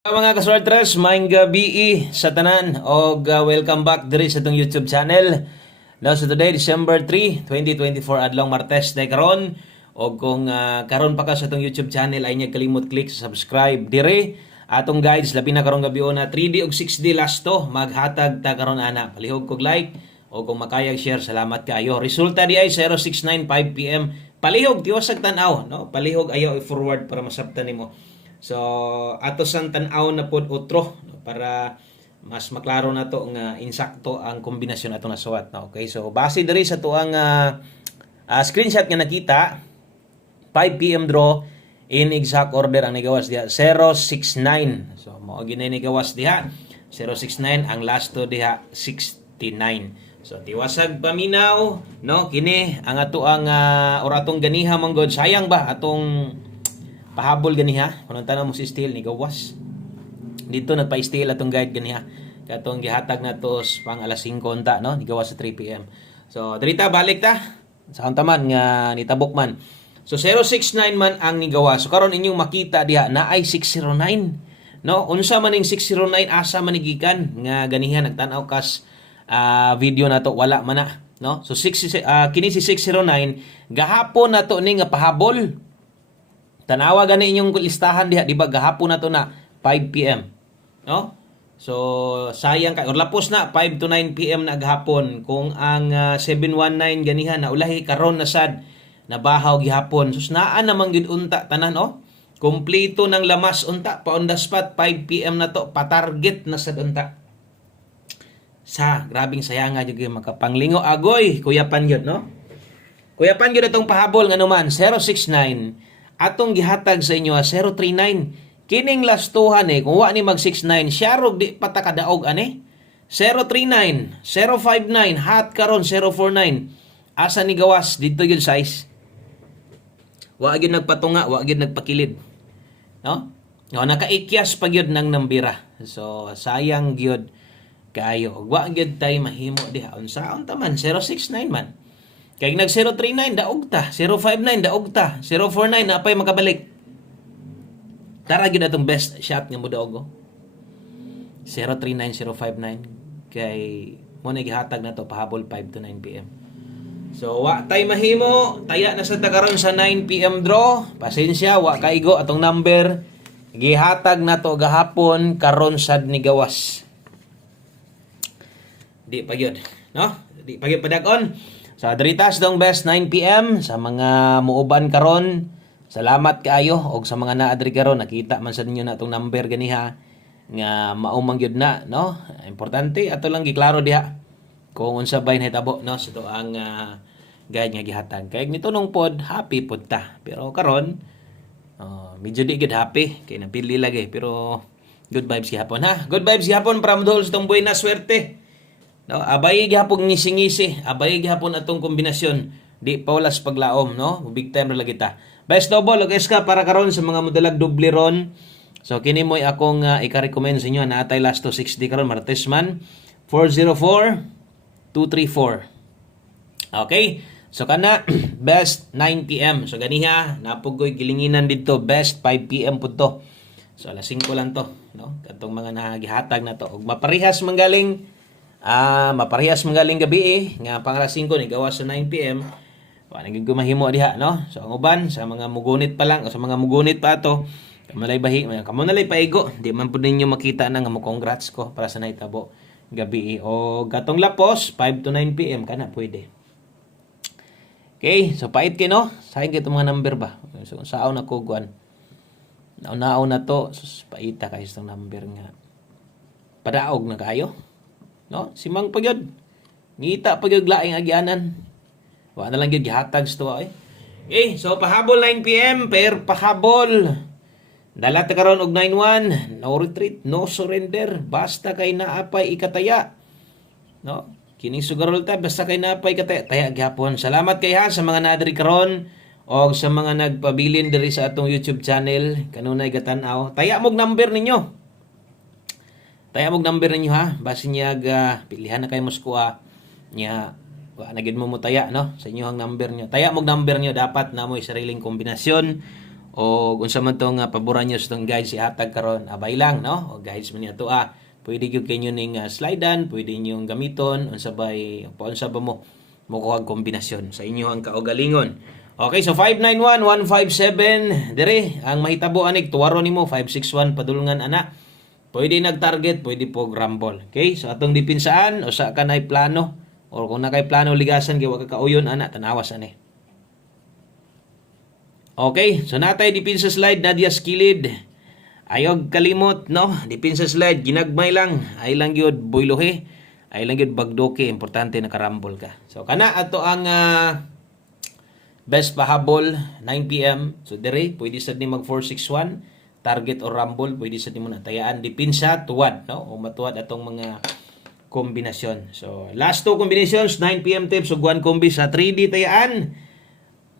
Mga kaswartres, maayong gabi sa tanan og welcome back diri sa itong YouTube channel. Now so today December 3, 2024 adlong Martes day karon og kung karon pa ka sa itong YouTube channel ay niya kalimot click sa subscribe diri atong guides labi na karong gabi na 3D ug 6D last to maghatag ta karon ana palihog kog like o kung makayag share salamat kaayo. Resulta di ay 0695 PM palihog tiwasag tan-aw no palihog ayaw i-forward para masabtan nimo. So, ato sang tan-aw na pod utro no, para mas maklaro na to nga insakto ang kombinasyon ato na suwat. No? Okay, so base diri sa tuang screenshot nga nakita, 5 PM draw in exact order ang nigawas diha 069. So, mao ginay nigawas diha 069 ang last to diha 69. So, tiwasag paminaw no kini ang ato ang or atong ganiha man god sayang ba atong pahabol ganiha kunong tanong mo si steel ni gawas dito nagpa-steel atong guide ganiha katong gihatag nato pang alas 5 unta no ni gawas sa 3 PM. So dirita balik ta sa taman nga nitabok man. So 069 man ang nigawas. So karon inyong makita diha na ay 609 no unsa man ning 609 asa man gikan nga ganiha nagtan-aw kas video nato wala man na no. So kini si 609 gahapon nato ni nga pahabol. Tanawa gani inyong listahan diha di ba gahapon na to na 5 PM. No? So sayang kay or lapos na 5 to 9 PM na gahapon kung ang 719 ganiha na ulahi karon na sad nabahaw gihapon. So naan namang gid unta tanan oh. Kompleto ng lamas unta pa on the spot 5 PM na to patarget na sad unta. Sa grabing sayanga jud gyud makapanglingo agoy kuyapan gyud no. Kuyapan gyud atong pahabol nganuman 069 atong gihatag sa inyo 039 kining lastuhan kung wa ni mag 69 syarog di patakadaog ani 039 059 hat karon 049 asa ni gawas dito gyud size wa gyud nagpatunga wa gyud nagpakilid no nakaikyas pa gyud nang nambira so sayang gyud kayo wa gyud tay mahimo diha unsaon ta man 069 man. Kaya nag 039 daog ta, 059 daog ta, 049 na apay makabalik. Tara gyud atong best shot nga mo daog. 039 059 kay mo na gihatag na to pahabol 5 to 9 PM. So wa tay mahimo, taya na sa karon sa 9 PM draw. Pasensya wa kaigo atong number. Gihatag na to gahapon karon sad ni gawas. Di pa gyud, no? Di pa gyud padakon. Sa diritas dong best 9 PM sa mga muuban karon. Salamat kaayo og sa mga naadri karon nakita man sa ninyo na tong number ganiha nga maumang gyud na no. Importante ato lang giklaro diha kung unsa bay nahitabo no sa ang guide nga gihatag. Kay nito nung pod happy pod ta. Pero karon medyo di gid happy kay napili lagi pero good vibes gihapon ha. Good vibes gihapon from the tong buena swerte. No, abay gihapon ngisi-ngisi, abay gihapon atong kombinasyon. Di paulas paglaom, no? Big time ra lagi ta. Best double og eska para karon sa mga modalag doble ron. So kini mo'y akong ika-recommend sa inyo na atay last to 60 karon Martes man 404-234. Okay? So kana best 9 PM. So ganiha napugoy gilinginan didto best 5 PM pud to. So alas 5 lang to, no? Katong mga nagihatag na to og maparehas manggaling maparehas magaling gabi nga pang alas 5 ni gawas sa 9 PM. Wa naging mahimo diha no. So ang uban sa mga mugunit pa lang o sa mga mugunit pa ato, kamo nalay paigo. Di man pud ninyo makita na nga mo congrats ko para sa nahitabo gabi o gatong lapos 5 to 9 PM kana pwede. Okay, so pait kay no. Sayang kay mga number ba. So saon ako guan. Nauna na to, sus paita kay sa number nga. Padaog na kayo. No, simang pagyod. Ngita pagyod laing agyanan. Wa na lang gyud gihatag sto ay. Okay, so pahabol 9 PM per pahabol. Dala ta karon og 91, no retreat, no surrender, basta kay naapay ikataya. No? Kining sugarol ta basta kay naapay ikataya. Taya gyapon. Salamat kay ha sa mga naadri karon og sa mga nagpabilin diri sa atong YouTube channel. Kanunay gatan-aw. Taya mog number ninyo. Taya mong number ninyo ha. Base niya pilihan na kayo Moskwa niya. Na gid mo taya no sa inyo ang number niyo. Taya mong number niyo dapat na mo'y sariling kombinasyon o unsa man tong paboran nyo sa tong guides ihatag karon, abay lang no, o guides man ato pwede gyud kanyo ning slidean, pwede niyo gamiton unsa bay paunsa ba mo kuha kombinasyon sa inyo ang kaugalingon. Okay, so 591-157 dire ang mahitabo anig tuwaro nimo 561 padulungan ana. Pwede nag-target, pwede po rumble. Okay, so atong dipinsaan usa ka nay plano or kung nakay plano ligasan kay wa ka kauyon ana tanawas ani. Okay, so natay dipin sa slide Nadia Skilid. Ayog kalimot no, dipin sa slide ginagmay lang, ay lang gyud boylohe, ay lang gyud bagdoke, importante nakarambol ka. So kana ato ang best pahabol 9 PM. So dire pwede sad ni mag 461 target or rumble, pwede sad nimo natayaan dipin sa tuwad no, o matuwad atong mga kombinasyon. So last two combinations 9 PM tips ug 1 kombi sa 3D tayaan.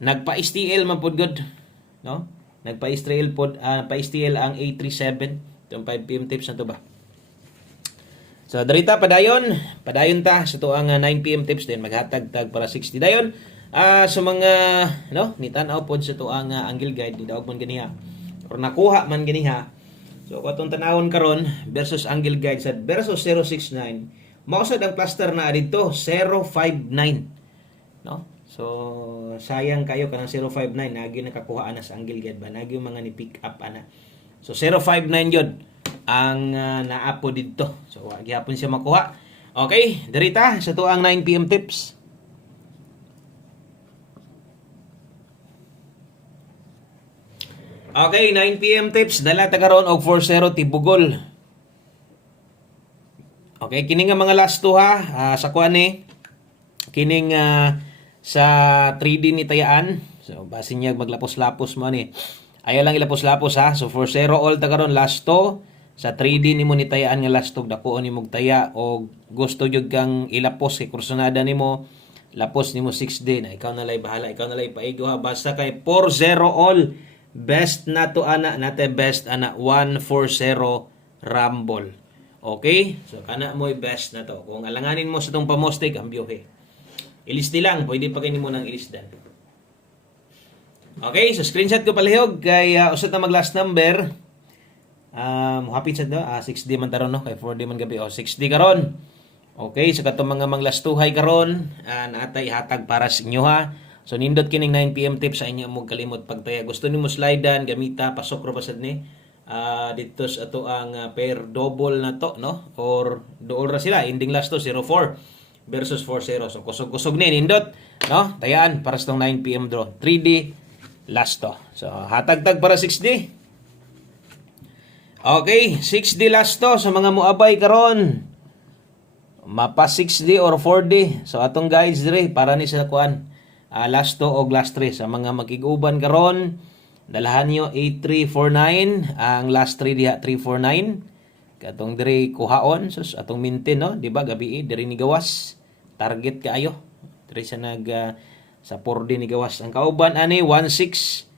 Nagpa-STL man pod god, no? Nagpa-STL pod pa-STL ang A37 yung 5 PM tips na to ba. So darita padayon ta sa to ang 9 PM tips din maghatag tag para 60 dayon. Sa mga no nitan-aw pod sa to ang angle guide ni daog man ganiha or nakuha man ganiha. So katong tanawon karon versus angle guide sa versus 069 mao sad ang cluster na dito 059 no. So sayang kayo kanang 059 nagi nakakuha na sa angle guide ba nagi mga ni pick up ana. So 059 yun ang naapo dito. So wag gyapon siya makuha. Okay, dirita sa to ang 9 PM tips. Okay, 9 PM tips dala ta karon og 40 tibugol. Okay, kining nga mga last two sa kuan ni kining sa 3D ni tayaan. So basin niya maglapos-lapos mo ni. Ayaw lang ilapos-lapos So 40 all ta karon last two sa 3D nimo ni tayaan nga last two dakuon nimo taya o gusto jud kang ilapos kay kursunada nimo lapos nimo 6D na ikaw na lay bahala, ikaw na lay paigo basta kay 40 all. Best na to ana nate best ana 140 rumble. Okay? So kana mo best na to. Kung alanganin mo sa tong pamostig ambyohe. Ilisti lang, pwede pa kayo mo nang ilisdan. Okay, so screenshot ko palihog kay usat na mag last number. Muhapit sa 6D man taron no kay 4D man gabi 6D karon. Okay, so katong mga manglastuhay karon natay hatag para sa inyo So nindot kining 9 PM tips sa inyo mo kalimot pagtaya. Gusto nimo slidean gamita pasok ra pasad ni dito sa ato ang pair double na to no or dool ra sila ending last to 04 versus 40. So kusog-kusog ni nindot no tayaan para sa tong 9 PM draw 3D last to. So hatag-tag para 6D. Okay, 6D last to sa mga muabay karon. Mapa 6D or 4D. So atong guys dire para ni sa kuan last 2 o last 3 sa mga magiguban karon dalahan niyo 8349 ang last 3 diha 349 katong dire kuhaon sus atong maintain no di ba gabi dire ni gawas target kaayo dire sa nag sa 4D ni gawas ang kauban ani 1605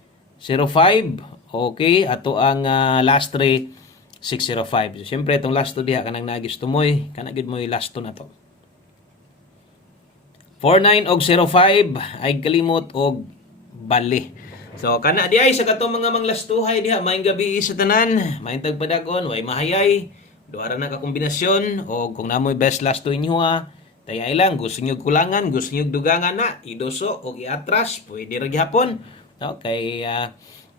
okay ato ang last 3 605 so syempre itong last 2 diha kanang nagis tumoy kana gid moy last 2 na to 49 og 05 ay kalimot og bali. So kana di ay sa katong mga manglastuhay diha maayong gabi sa tanan, maayong tagpadagon, way mahayay, duha ra na ka kombinasyon o kung namoy best last to inyo tayay lang gusto niyo kulangan, gusto niyo dugangan na, idoso og iatras, pwede ra gyapon. No, kay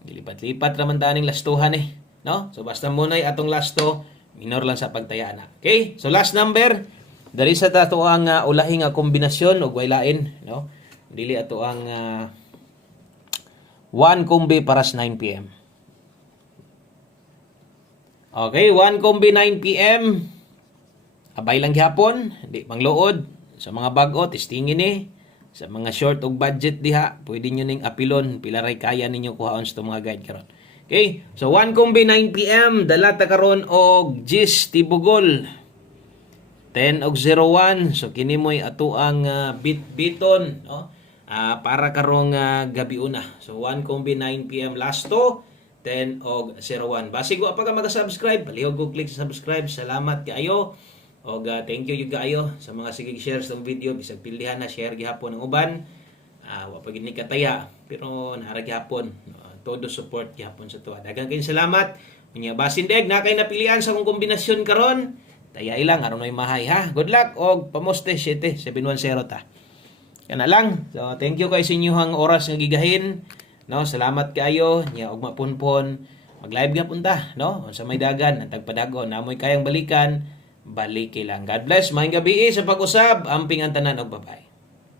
dilipat-lipat ra man taning lastuhan no? So basta mo nay atong lasto, minor lang sa pagtaya na. Okay? So last number dari sa ato ang ulahing kombinasyon og way lain no dili ato ang 1 kombi para sa 9 PM. Okay, 1 kombi 9 PM. Abay lang gyapon, di pangluod sa mga bag-o testingin sa mga short og budget diha, pwede niyo ning apilon pila ray kaya ninyo kuhaon sa mga guide karon. Okay, so 1 kombi 9 PM dala ta karon og GIS tibugol 10 og 01. So kini mo'y ato ang biton no? Para karong gabi una. So 1 kombi 9 PM last to 10 og 01. Basig wa pa ka mag-subscribe, palihog og click sa subscribe. Salamat kaayo. Og thank you juga ayo sa mga sigig share sa video bisag pilihan na share gihapon ang uban. Wa pa gid ni kataya pero nara gihapon. todo support gyapon sa tuwa. Daghang kayong salamat. Unya basin deg na kay napilian sa akong kombinasyon karon. Taya ilang aron may mahay ha. Good luck og pamoste 7-710 ta. Kana lang. So thank you kay sa inyong oras nga gigahin. No, salamat kayo. Nya og mapunpon. Mag-live gyapon ta, no? Sa may dagan, ang tagpadagon, namoy kayang balikan, balik lang. God bless. Maayong gabi sa pag-usab. Amping ang tanan og babay.